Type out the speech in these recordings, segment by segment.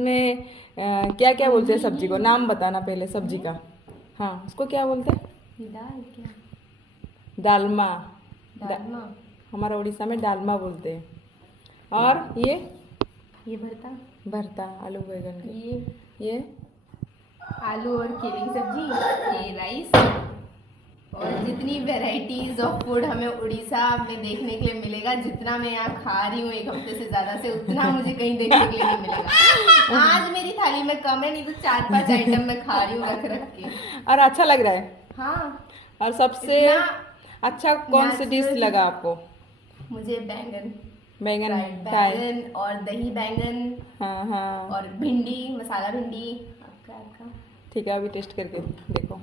इसमें क्या क्या बोलते हैं सब्जी को? नाम बताना पहले सब्जी का। हाँ, उसको क्या बोलते हैं? दाल क्या? डालमा। दालमा। हमारा उड़ीसा में डालमा बोलते हैं। और ये भरता। भरता आलू बैगन की। ये आलू और केले की सब्जी। ये राइस। और जितनी वैरायटीज ऑफ फूड हमें उड़ीसा में देखने के लिए मिलेगा, जितना मैं यहाँ खा रही हूँ 1 हफ्ते से ज्यादा से, उतना मुझे कहीं देखने के लिए नहीं मिलेगा। आज मेरी थाली में कम है, नहीं तो 4-5 आइटम मैं खा रही हूँ रख के। और अच्छा लग रहा है। हाँ। और सबसे अच्छा कौन सी डिश लगा आपको? मुझे बैंगन फ्राई और दही बैंगन। हाँ हाँ। और भिंडी, मसाला भिंडी। आपका ठीक है, अभी टेस्ट करके देखो।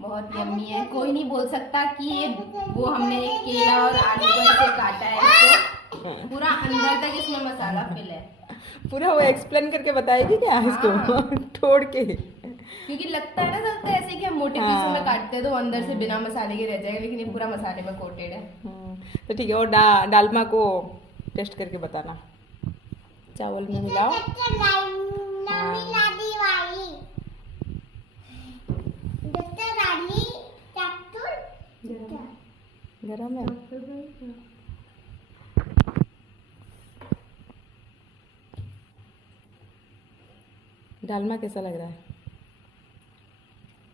बहुत यम्मी है। कोई नहीं बोल सकता कि ये वो हमने केला और आलू को ऐसे काटा है, इसको पूरा अंदर तक इसमें मसाला फिल है। पूरा वो एक्सप्लेन करके बताएगी क्या इसको? हाँ। तोड़ के। क्योंकि लगता है ना सबको ऐसे कि हम मोटे पीसों में काटते हैं तो अंदर से बिना मसाले के रह जाएगा, लेकिन ये पूरा मसाले में कोटेड है। तो ठीक है, और डालमा को टेस्ट करके बताना। चावल में मिलाओ। गरम है। डालमा कैसा लग रहा है?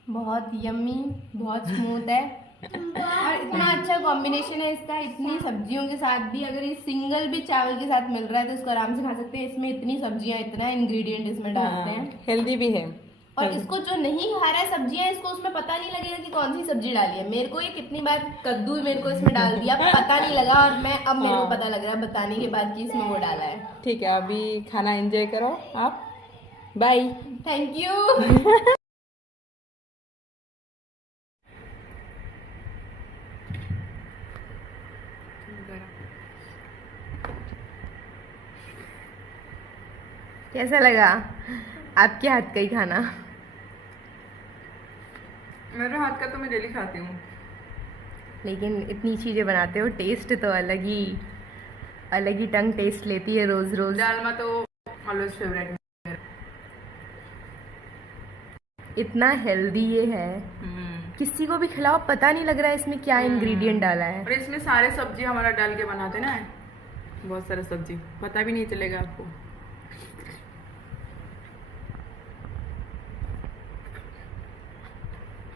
बहुत यम्मी, बहुत स्मूथ है। और इतना अच्छा कॉम्बिनेशन है इसका, इतनी सब्जियों के साथ भी। अगर ये सिंगल भी चावल के साथ मिल रहा है तो इसको आराम से खा सकते हैं। इसमें इतनी सब्जियां, इतना इंग्रेडिएंट इसमें डालते हैं। हेल्दी भी है। और इसको जो नहीं खा रहा है सब्जियां, इसको उसमें पता नहीं लगेगा कि कौन सी सब्जी डाली है। मेरे को ये कितनी बार कद्दू मेरे को इसमें डाल दिया, पता नहीं लगा, और मैं अब मेरे को पता लग रहा है बताने के बाद कि इसमें वो डाला है। ठीक है, अभी खाना एंजॉय करो आप। बाय। Thank you. कैसा लगा आपके हाथ का ही खाना? मेरे हाथ का तो मैं डेली खाती हूँ, लेकिन इतनी चीजें बनाते हो, टेस्ट तो अलग ही टंग टेस्ट लेती है रोज रोज। डालमा तो ऑलवेज फेवरेट। इतना हेल्दी ये है, किसी को भी खिलाओ पता नहीं लग रहा है इसमें क्या इंग्रेडिएंट डाला है। और इसमें सारे सब्जी हमारा डाल के बनाते ना, बहुत सारा सब्जी, पता भी नहीं चलेगा आपको।